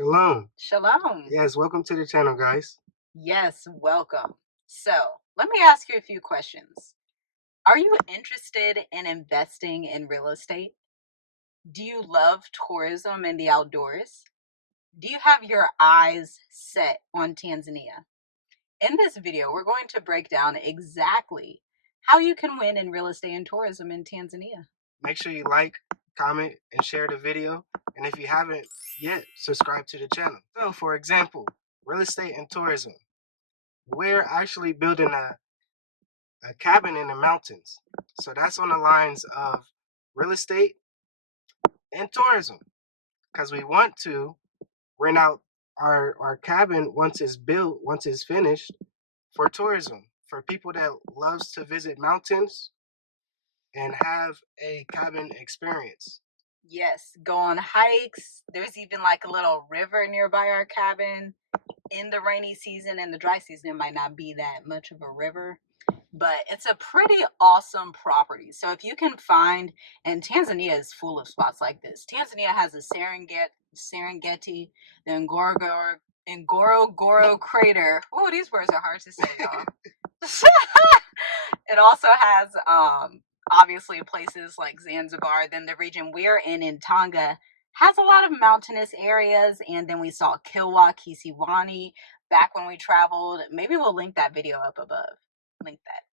Shalom. Shalom. Yes, welcome to the channel, guys. Yes, welcome. So, let me ask you a few questions. Are you interested in investing in real estate? Do you love tourism and the outdoors? Do you have your eyes set on Tanzania? In this video, we're going to break down exactly how you can win in real estate and tourism in Tanzania. Make sure you like, comment, and share the video. And if you haven't yet, subscribe to the channel. So, for example, real estate and tourism. We're actually building a cabin in the mountains. So that's on the lines of real estate and tourism. Because we want to rent out our cabin once it's built, once it's finished, for tourism, for people that loves to visit mountains and have a cabin experience. Yes, go on hikes. There's even like a little river nearby our cabin. In the rainy season and the dry season, it might not be that much of a river, but it's a pretty awesome property. So if you can find, and Tanzania is full of spots like this. Tanzania has a Serengeti, the Ngorongoro crater. Oh, these words are hard to say, y'all. It also has obviously places like Zanzibar. Then the region we're in Tonga, has a lot of mountainous areas. And then we saw Kilwa, Kisiwani back when we traveled. Maybe we'll link that video up above. Link that.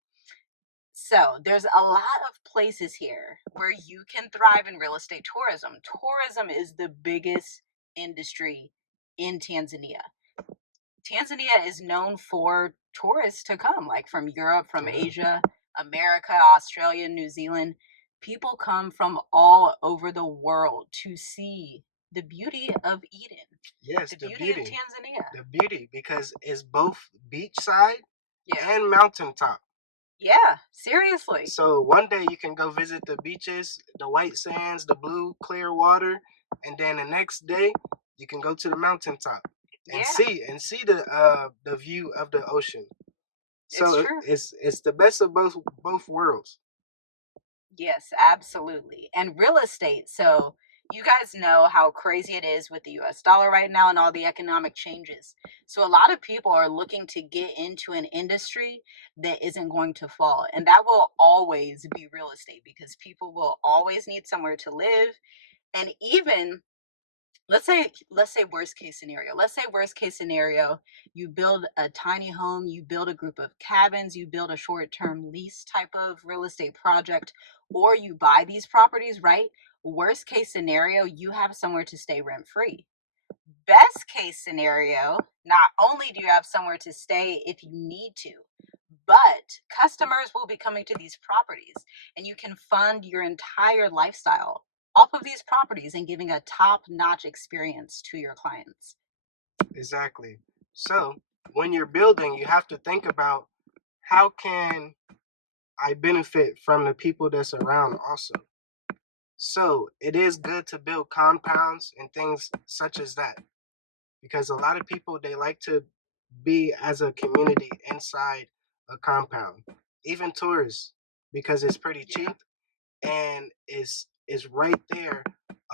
So there's a lot of places here where you can thrive in real estate tourism. Tourism is the biggest industry in Tanzania. Tanzania is known for tourists to come, like from Europe, from Asia, America, Australia, New Zealand. People come from all over the world to see the beauty of Eden. Yes, the beauty of Tanzania. The beauty, because it's both beachside Yeah. and mountaintop. Yeah, seriously. So one day you can go visit the beaches, the white sands, the blue clear water, and then the next day you can go to the mountaintop and see the view of the ocean. So it's the best of both worlds. Yes, absolutely. And real estate. So you guys know how crazy it is with the US dollar right now and all the economic changes. So a lot of people are looking to get into an industry that isn't going to fall. And that will always be real estate because people will always need somewhere to live. And even let's say worst case scenario. Let's say worst case scenario, you build a tiny home, you build a group of cabins, you build a short-term lease type of real estate project, or you buy these properties, right? Worst case scenario, you have somewhere to stay rent free. Best case scenario, not only do you have somewhere to stay if you need to, but customers will be coming to these properties and you can fund your entire lifestyle off of these properties and giving a top-notch experience to your clients. Exactly. So when you're building, you have to think about, how can I benefit from the people that's around also? So it is good to build compounds and things such as that, because a lot of people, they like to be as a community inside a compound, even tourists, because it's pretty cheap and is right there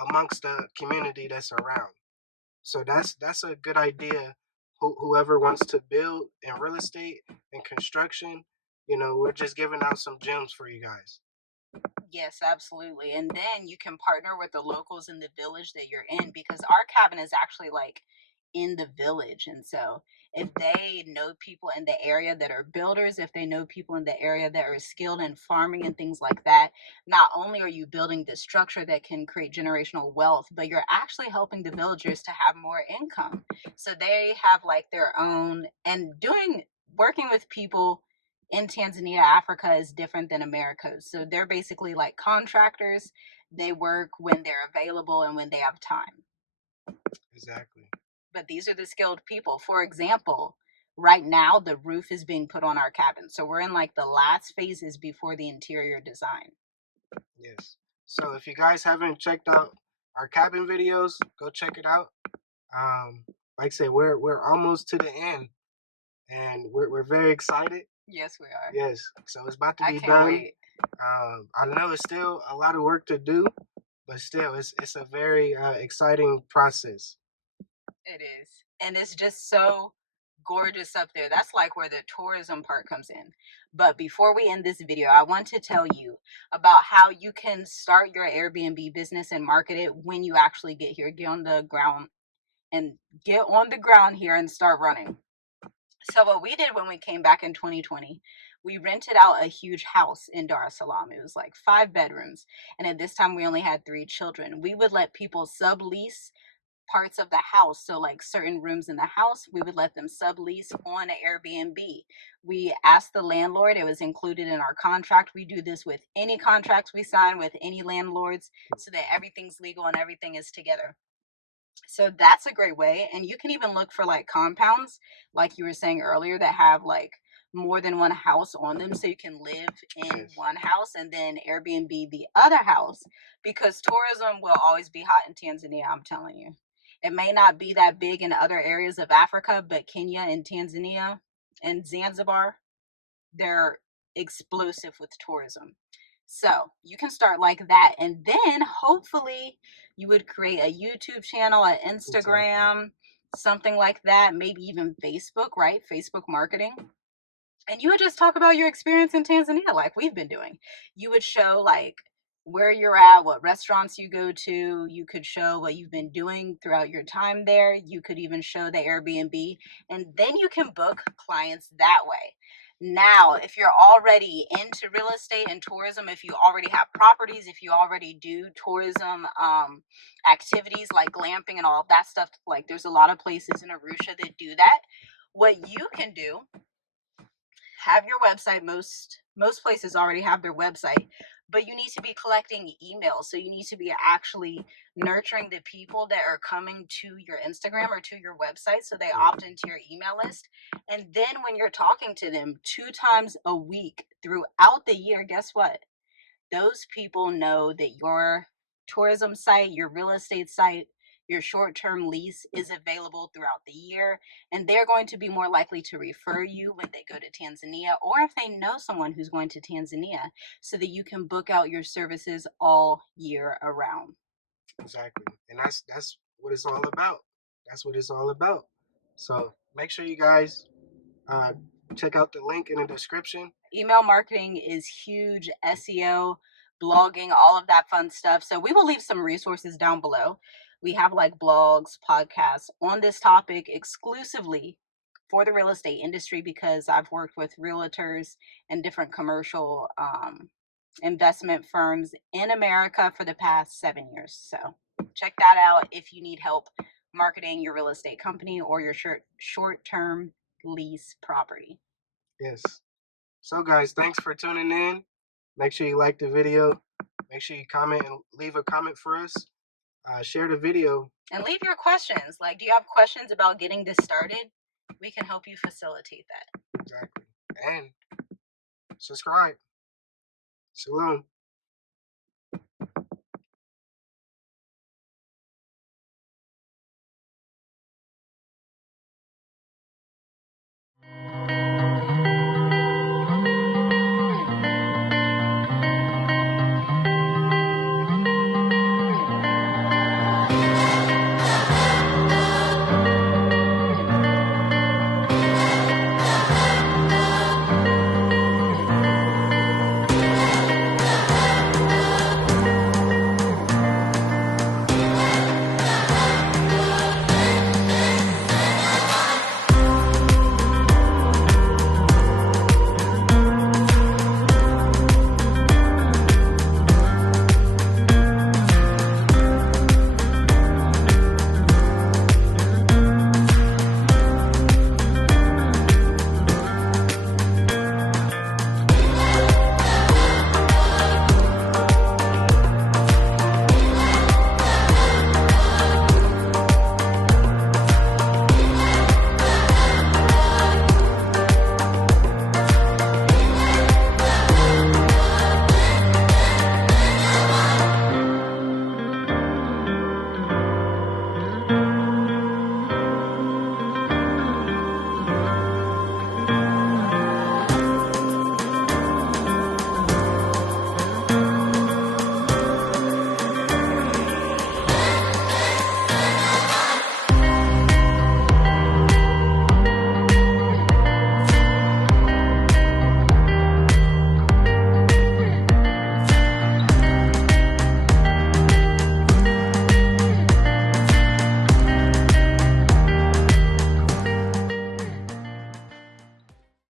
amongst the community that's around. So that's a good idea. Whoever wants to build in real estate and construction, we're just giving out some gems for you guys. Yes, absolutely. And then you can partner with the locals in the village that you're in, because our cabin is actually like in the village. And so if they know people in the area that are builders, if they know people in the area that are skilled in farming and things like that, not only are you building the structure that can create generational wealth, but you're actually helping the villagers to have more income. So they have like their own, and working with people in Tanzania, Africa is different than America. So they're basically like contractors. They work when they're available and when they have time. Exactly. But these are the skilled people. For example, right now the roof is being put on our cabin. So we're in like the last phases before the interior design. Yes. So if you guys haven't checked out our cabin videos, go check it out. Like I said, we're almost to the end, and we're very excited. Yes, we are. Yes. So it's about to be I can't done. wait. I know it's still a lot of work to do, but still, it's a very exciting process. It is. And it's just so gorgeous up there. That's like where the tourism part comes in. But before we end this video, I want to tell you about how you can start your Airbnb business and market it when you actually get here. Get on the ground here and start running. So what we did when we came back in 2020, we rented out a huge house in Dar es Salaam. It was like 5 bedrooms. And at this time we only had 3 children. We would let people sublease parts of the house. So like certain rooms in the house, we would let them sublease on an Airbnb. We asked the landlord, it was included in our contract. We do this with any contracts we sign with any landlords so that everything's legal and everything is together. So that's a great way. And you can even look for like compounds, like you were saying earlier, that have like more than one house on them, so you can live in one house and then Airbnb the other house, because tourism will always be hot in Tanzania, I'm telling you. It may not be that big in other areas of Africa, but Kenya and Tanzania and Zanzibar, they're explosive with tourism. So you can start like that. And then hopefully you would create a YouTube channel, an Instagram, something like that, maybe even Facebook, right? Facebook marketing. And you would just talk about your experience in Tanzania like we've been doing. You would show like where you're at, what restaurants you go to. You could show what you've been doing throughout your time there. You could even show the Airbnb, and then you can book clients that way. Now, if you're already into real estate and tourism, if you already have properties, if you already do tourism activities like glamping and all of that stuff, like there's a lot of places in Arusha that do that. What you can do, have your website. Most places already have their website, but you need to be collecting emails. So you need to be actually nurturing the people that are coming to your Instagram or to your website so they opt into your email list. And then when you're talking to them 2 times a week throughout the year, guess what? Those people know that your tourism site, your real estate site, your short-term lease is available throughout the year, and they're going to be more likely to refer you when they go to Tanzania, or if they know someone who's going to Tanzania, so that you can book out your services all year around. Exactly. And that's what it's all about. That's what it's all about. So make sure you guys check out the link in the description. Email marketing is huge. SEO, blogging, all of that fun stuff. So we will leave some resources down below. We have like blogs, podcasts on this topic exclusively for the real estate industry, because I've worked with realtors and different commercial investment firms in America for the past 7 years. So check that out if you need help marketing your real estate company or your short-term lease property. Yes. So guys, thanks for tuning in. Make sure you like the video. Make sure you comment and leave a comment for us. Share the video. And leave your questions. Like, do you have questions about getting this started? We can help you facilitate that. Exactly. And subscribe. Shalom.